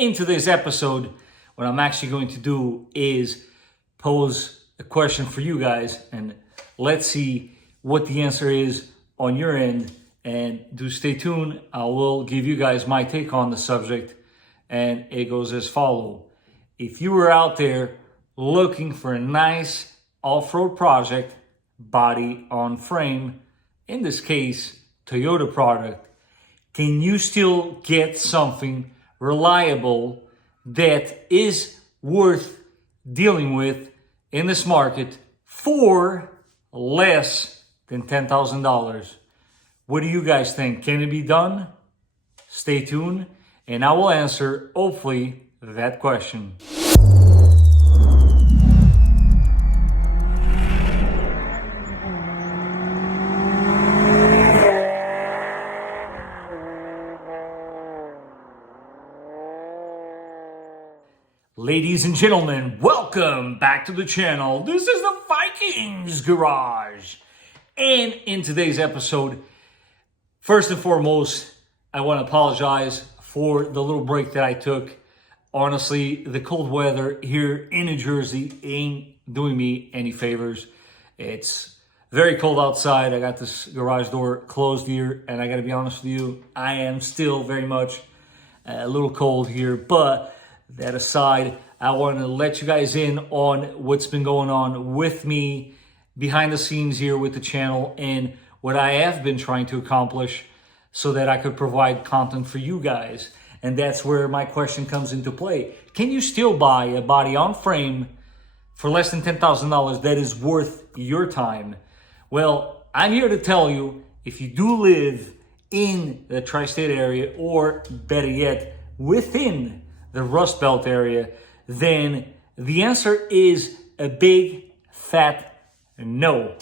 In today's episode, what I'm actually going to do is pose a question for you guys, and let's see what the answer is on your end. And do stay tuned. I will give you guys my take on the subject, and it goes as follows. If you were out there looking for a nice off-road project, body on frame, in this case, Toyota product, can you still get something reliable that is worth dealing with in this market for less than $10,000? What do you guys think? Can it be done? Stay tuned, and I will answer, hopefully, that question. Ladies and gentlemen, welcome back to the channel. This is the Vikings Garage. And in today's episode, first and foremost, I want to apologize for the little break that I took. Honestly, the cold weather here in New Jersey ain't doing me any favors. It's very cold outside. I got this garage door closed here, and I got to be honest with you, I am still very much a little cold here, but that aside, I want to let you guys in on what's been going on with me behind the scenes here with the channel and what I have been trying to accomplish so that I could provide content for you guys. And that's where my question comes into play. Can you still buy a body on frame for less than $10,000 that is worth your time? Well, I'm here to tell you, if you do live in the tri-state area, or better yet, within the Rust Belt area, then the answer is a big fat no.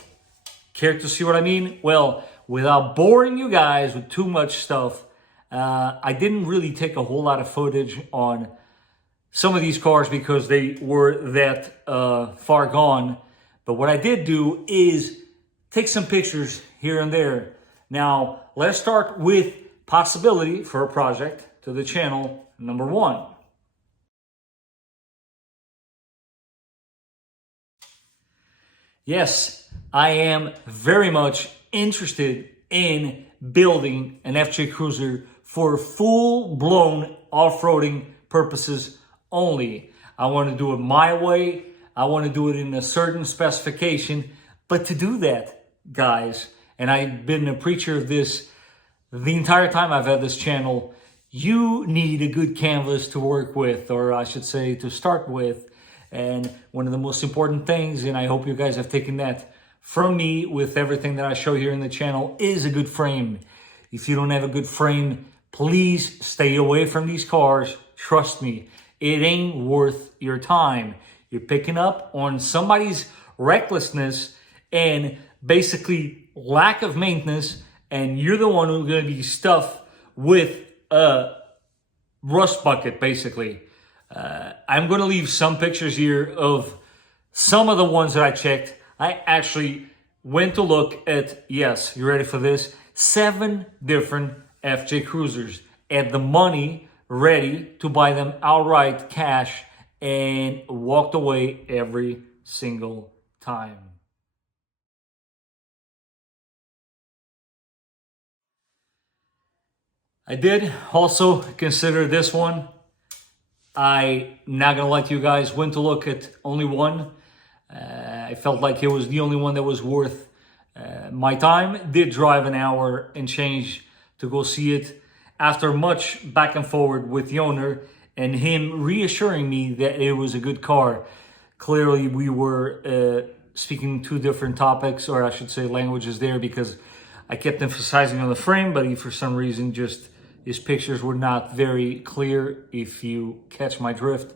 Care to see what I mean? Well, without boring you guys with too much stuff, I didn't really take a whole lot of footage on some of these cars because they were that far gone. But what I did do is take some pictures here and there. Now, let's start with possibility for a project to the channel number one. Yes, I am very much interested in building an FJ Cruiser for full-blown off-roading purposes only. I want to do it my way. I want to do it in a certain specification. But to do that, guys, and I've been a preacher of this the entire time I've had this channel, you need a good canvas to work with, or I should say to start with. And one of the most important things, and I hope you guys have taken that from me with everything that I show here in the channel, is a good frame. If you don't have a good frame, please stay away from these cars. Trust me, it ain't worth your time. You're picking up on somebody's recklessness and basically lack of maintenance, and you're the one who's going to be stuffed with a rust bucket, basically. I'm going to leave some pictures here of some of the ones that I checked. I actually went to look at, yes, you ready for this? 7 different FJ Cruisers. Had the money ready to buy them outright cash and walked away every single time. I did also consider this one. I'm not gonna lie to you guys, went to look at only one. I felt like it was the only one that was worth my time. Did drive an hour and change to go see it after much back and forward with the owner and him reassuring me that it was a good car. Clearly, we were speaking 2 different topics, or I should say languages there, because I kept emphasizing on the frame, but he, for some reason, just his pictures were not very clear, if you catch my drift.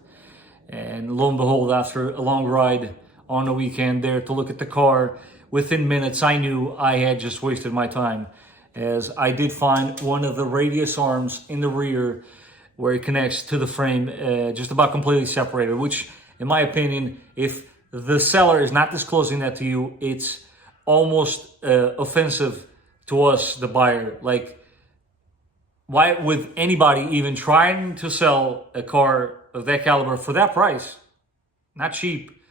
And lo and behold, after a long ride on the weekend there to look at the car, within minutes I knew I had just wasted my time, as I did find one of the radius arms in the rear where it connects to the frame just about completely separated, which in my opinion, if the seller is not disclosing that to you, it's almost offensive to us, the buyer. Like, why would anybody even trying to sell a car of that caliber for that price, not cheap,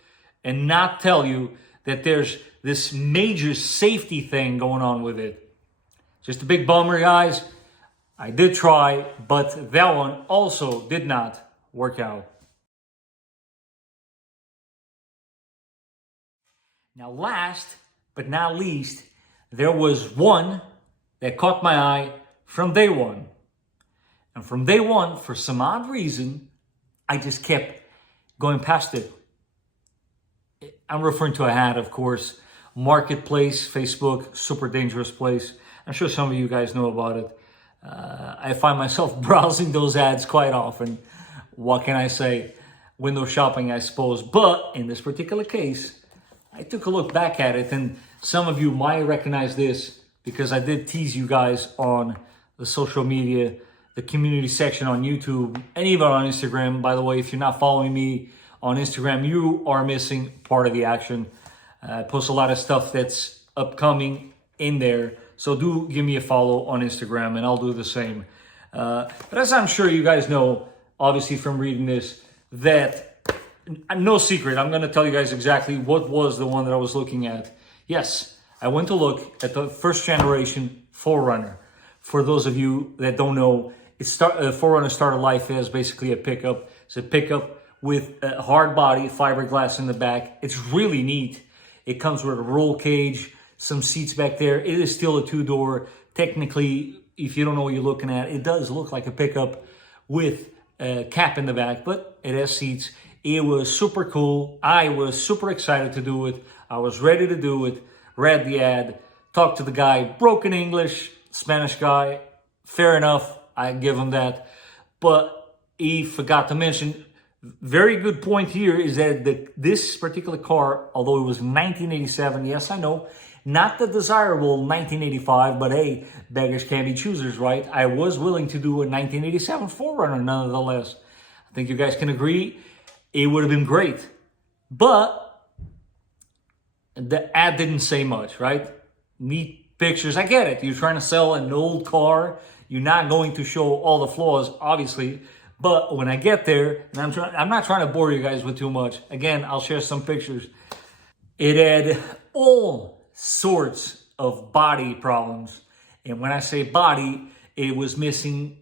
and not tell you that there's this major safety thing going on with it? Just a big bummer, guys. I did try, but that one also did not work out. Now, last but not least, there was one that caught my eye from day one. And from day one, for some odd reason, I just kept going past it. I'm referring to a hat, of course. Marketplace, Facebook, super dangerous place. I'm sure some of you guys know about it. I find myself browsing those ads quite often. What can I say? Window shopping, I suppose. But in this particular case, I took a look back at it, and some of you might recognize this because I did tease you guys on the social media, the community section on YouTube, and even on Instagram. By the way, if you're not following me on Instagram, you are missing part of the action. I post a lot of stuff that's upcoming in there, so do give me a follow on Instagram, and I'll do the same. But as I'm sure you guys know, obviously from reading this, that no secret, I'm going to tell you guys exactly what was the one that I was looking at. Yes, I went to look at the first generation 4Runner. For those of you that don't know, 4Runner started life as basically a pickup. It's a pickup with a hard body, fiberglass in the back. It's really neat. It comes with a roll cage, some seats back there. It is still a two-door. Technically, if you don't know what you're looking at, it does look like a pickup with a cap in the back, but it has seats. It was super cool. I was super excited to do it. I was ready to do it. Read the ad, talked to the guy, broken English, Spanish guy. Fair enough, I give him that. But he forgot to mention, very good point here is that this particular car, although it was 1987, yes, I know, not the desirable 1985, but hey, beggars can't be choosers, right? I was willing to do a 1987 4Runner nonetheless. I think you guys can agree it would have been great. But the ad didn't say much, right? Neat pictures. I get it. You're trying to sell an old car. You're not going to show all the flaws, obviously. But when I get there, and I'm not trying to bore you guys with too much. Again, I'll share some pictures. It had all sorts of body problems. And when I say body, it was missing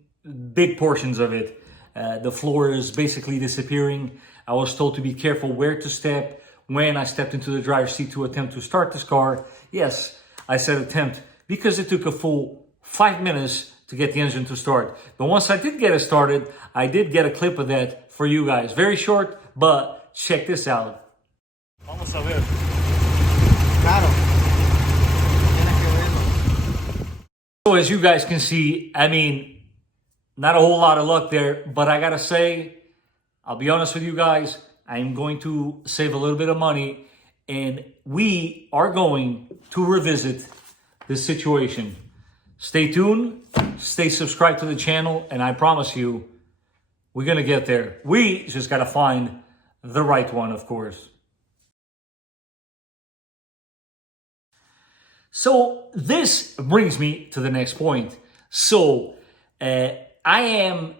big portions of it. The floor is basically disappearing. I was told to be careful where to step when I stepped into the driver's seat to attempt to start this car. Yes, I said attempt because it took a full 5 minutes to get the engine to start. But once I did get it started, I did get a clip of that for you guys. Very short, but check this out. Vamos a ver. Claro. So as you guys can see, I mean, not a whole lot of luck there, but I gotta say, I'll be honest with you guys, I'm going to save a little bit of money, and we are going to revisit this situation. Stay tuned, stay subscribed to the channel, and I promise you, we're gonna get there. We just gotta find the right one, of course. So this brings me to the next point. So I am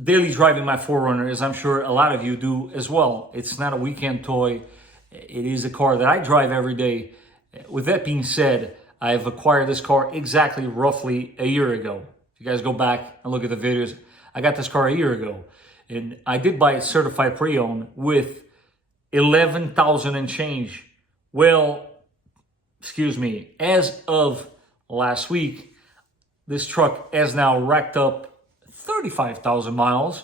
daily driving my 4Runner, as I'm sure a lot of you do as well. It's not a weekend toy. It is a car that I drive every day. With that being said, I've acquired this car exactly roughly a year ago. If you guys go back and look at the videos, I got this car a year ago. And I did buy it certified pre-owned with 11,000 and change. Well, excuse me, as of last week, this truck has now racked up 35,000 miles.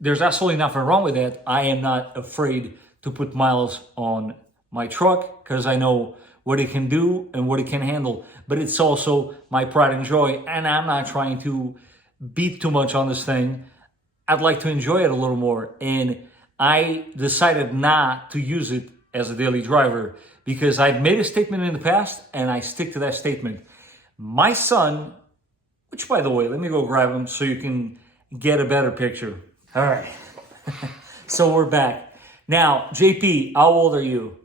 There's absolutely nothing wrong with that. I am not afraid to put miles on my truck because I know what it can do and what it can handle. But it's also my pride and joy, and I'm not trying to beat too much on this thing. I'd like to enjoy it a little more. And I decided not to use it as a daily driver because I've made a statement in the past and I stick to that statement. My son, which by the way, let me go grab him so you can get a better picture. All right. So we're back. Now, JP, how old are you?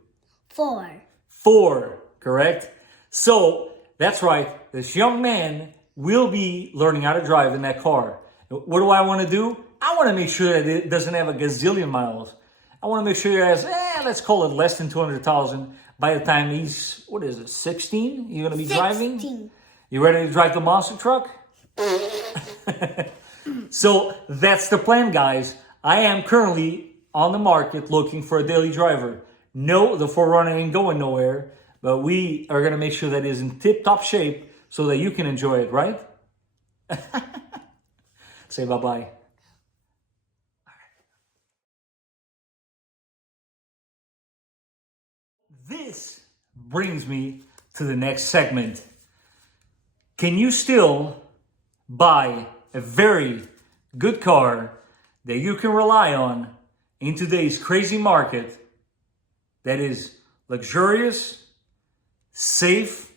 4. 4, correct? So that's right. This young man will be learning how to drive in that car. What do I want to do? I want to make sure that it doesn't have a gazillion miles. I want to make sure it has, let's call it less than 200,000 by the time he's, 16? You're going to be 16. driving? You ready to drive the monster truck? So that's the plan, guys. I am currently on the market looking for a daily driver. No, the 4Runner ain't going nowhere, but we are going to make sure that it is in tip-top shape so that you can enjoy it, right? Say bye-bye. This brings me to the next segment. Can you still buy a very good car that you can rely on in today's crazy market that is luxurious, safe,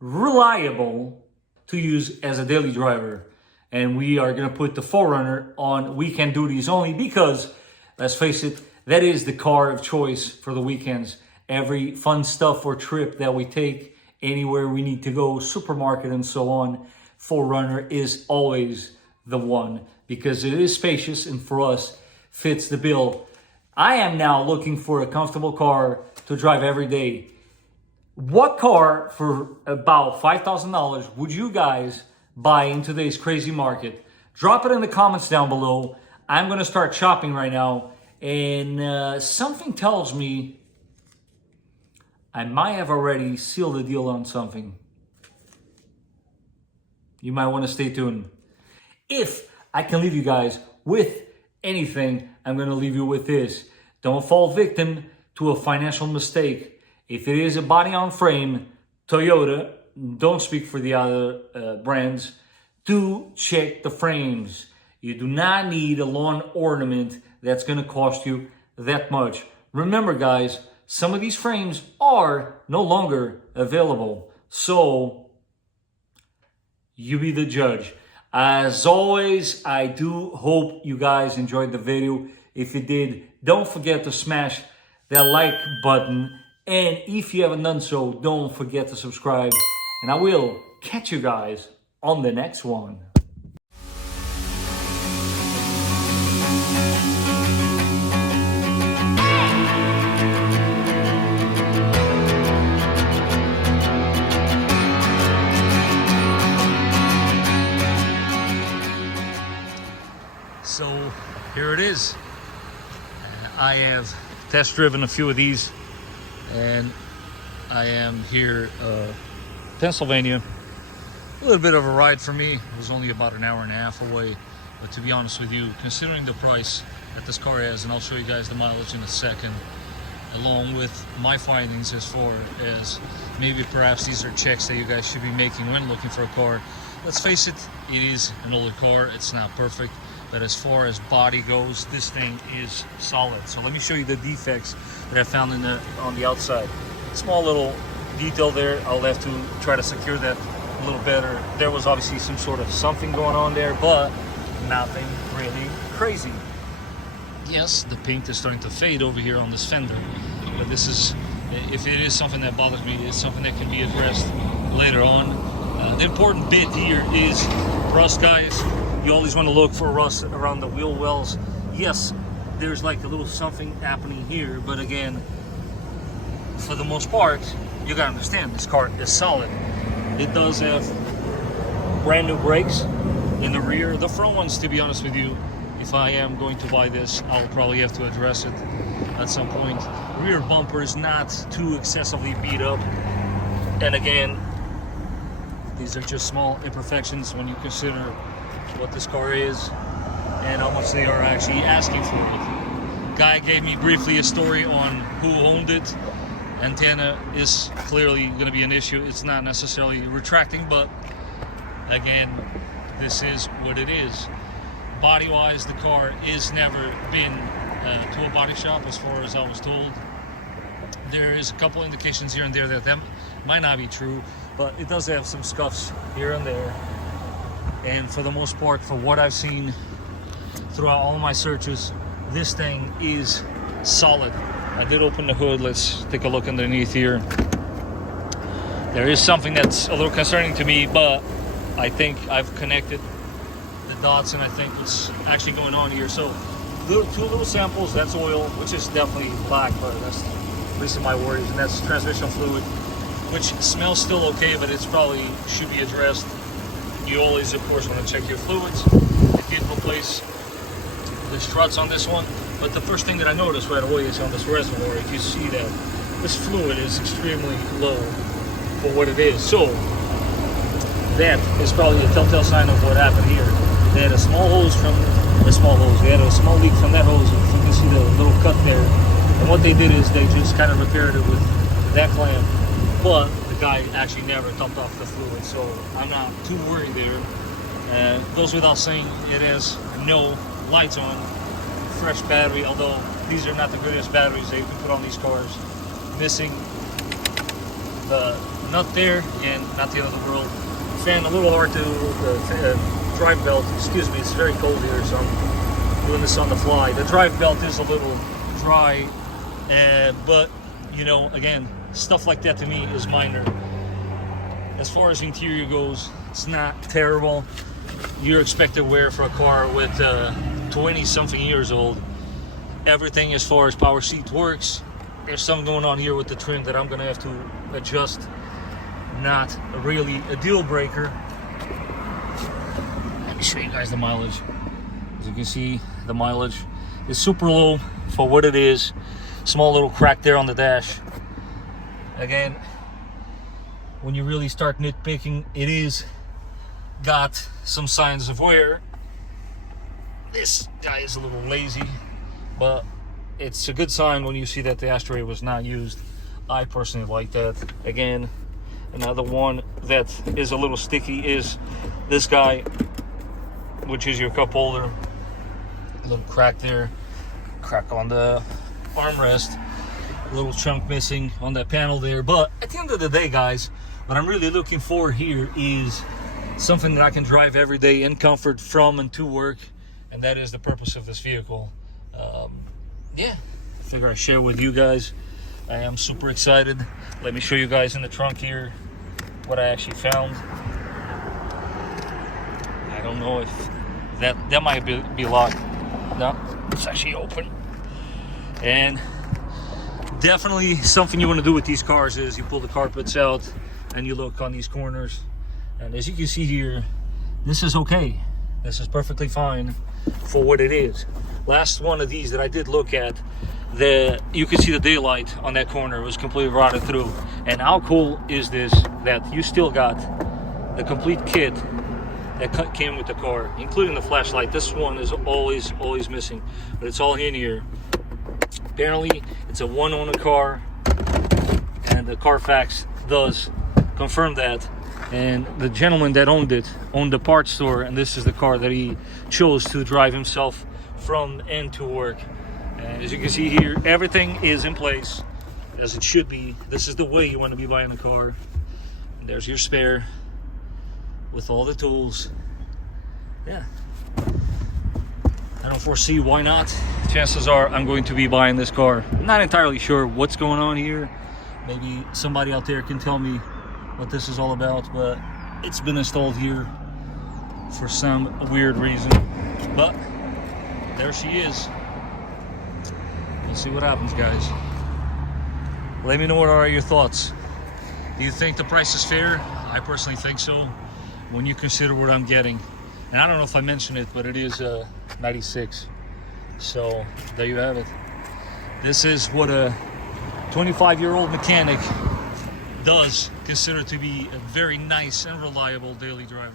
reliable to use as a daily driver? And we are going to put the 4Runner on weekend duties only because, let's face it, that is the car of choice for the weekends. Every fun stuff or trip that we take, anywhere we need to go, supermarket and so on, 4Runner is always the one because it is spacious and for us fits the bill. I am now looking for a comfortable car to drive every day. What car for about $5,000 would you guys buy in today's crazy market? Drop it in the comments down below. I'm going to start shopping right now, and something tells me I might have already sealed a deal on something. You might want to stay tuned. If I can leave you guys with anything, I'm going to leave you with this. Don't fall victim to a financial mistake. If it is a body-on-frame Toyota, don't speak for the other brands, do check the frames. You do not need a lawn ornament that's going to cost you that much. Remember, guys, some of these frames are no longer available. So, you be the judge. As always, I do hope you guys enjoyed the video. If you did, don't forget to smash that like button. And if you haven't done so, don't forget to subscribe. And I will catch you guys on the next one. So here it is. I have test driven a few of these, and I am here, Pennsylvania. A little bit of a ride for me. It was only about an hour and a half away, but to be honest with you, considering the price that this car has, and I'll show you guys the mileage in a second, along with my findings as far as maybe perhaps these are checks that you guys should be making when looking for a car. Let's face it, it is an older car. It's not perfect. But as far as body goes, this thing is solid. So let me show you the defects that I found on the outside. Small little detail there. I'll have to try to secure that a little better. There was obviously some sort of something going on there, but nothing really crazy. Yes, the paint is starting to fade over here on this fender, but this is, if it is something that bothers me, it's something that can be addressed later on. The important bit here is rust, guys. You always want to look for rust around the wheel wells. Yes, there's like a little something happening here, but again, for the most part, you gotta understand this car is solid. It does have brand new brakes in the rear. The front ones, to be honest with you, if I am going to buy this, I'll probably have to address it at some point. Rear bumper is not too excessively beat up, and again, these are just small imperfections when you consider what this car is and how much they are actually asking for it. Guy gave me briefly a story on who owned it. Antenna is clearly going to be an issue. It's not necessarily retracting, but again, this is what it is. Body wise, the car is never been to a body shop as far as I was told. There is a couple indications here and there that might not be true, but it does have some scuffs here and there. And for the most part, for what I've seen throughout all my searches, this thing is solid. I did open the hood. Let's take a look underneath here. There is something that's a little concerning to me, but I think I've connected the dots, and I think what's actually going on here. So two little samples, that's oil, which is definitely black, but that's least of my worries, and that's transmission fluid, which smells still okay, but it's probably should be addressed. You always, of course, want to check your fluids. I did replace the struts on this one, but the first thing that I noticed right away is on this reservoir. If you see that this fluid is extremely low for what it is, so that is probably a telltale sign of what happened here. They had a small hose from They had a small leak from that hose. You can see the little cut there. And what they did is they just kind of repaired it with that clamp. But the guy actually never topped off the fluid, so I'm not too worried there. Goes without saying, it has no lights on. Fresh battery, although these are not the greatest batteries that you can put on these cars. Missing the nut there, and not the end of the world. Fan a little hard to drive belt. Excuse me, it's very cold here, so I'm doing this on the fly. The drive belt is a little dry, but you know, again, stuff like that to me is minor. As far as interior goes, it's not terrible. You're expected to wear for a car with 20-something years old. Everything as far as power seat works. There's something going on here with the trim that I'm gonna have to adjust. Not really a deal breaker. Let me show you guys the mileage. As you can see, the mileage is super low for what it is. Small little crack there on the dash. Again, when you really start nitpicking, it is got some signs of wear. This guy is a little lazy, but it's a good sign when you see that the ashtray was not used. I personally like that. Again, another one that is a little sticky is this guy, which is your cup holder. A little crack there, crack on the armrest, a little chunk missing on that panel there. But at the end of the day, guys, what I'm really looking for here is something that I can drive every day in comfort from and to work, and that is the purpose of this vehicle. Yeah, I figure I share with you guys. I am super excited. Let me show you guys in the trunk here what I actually found. I don't know if that might be locked. No, it's actually open. And definitely something you want to do with these cars is you pull the carpets out and you look on these corners. And as you can see here, this is okay. This is perfectly fine for what it is. Last one of these that I did look at, you can see the daylight on that corner was completely rotted through. And how cool is this that you still got the complete kit that came with the car, including the flashlight. This one is always missing, but it's all in here. Apparently it's a one-owner car, and the Carfax does confirm that. And the gentleman that owned it owned the parts store, and this is the car that he chose to drive himself from and to work. And as you can see here, everything is in place as it should be. This is the way you want to be buying a car. And there's your spare with all the tools. Yeah, I don't foresee why not. Chances are I'm going to be buying this car. I'm not entirely sure what's going on here. Maybe somebody out there can tell me what this is all about, but it's been installed here for some weird reason. But there she is. We'll see what happens, guys. Let me know what are your thoughts. Do you think the price is fair? I personally think so, when you consider what I'm getting. And I don't know if I mentioned it, but it is 96. So there you have it. This is what a 25-year-old mechanic does consider to be a very nice and reliable daily driver.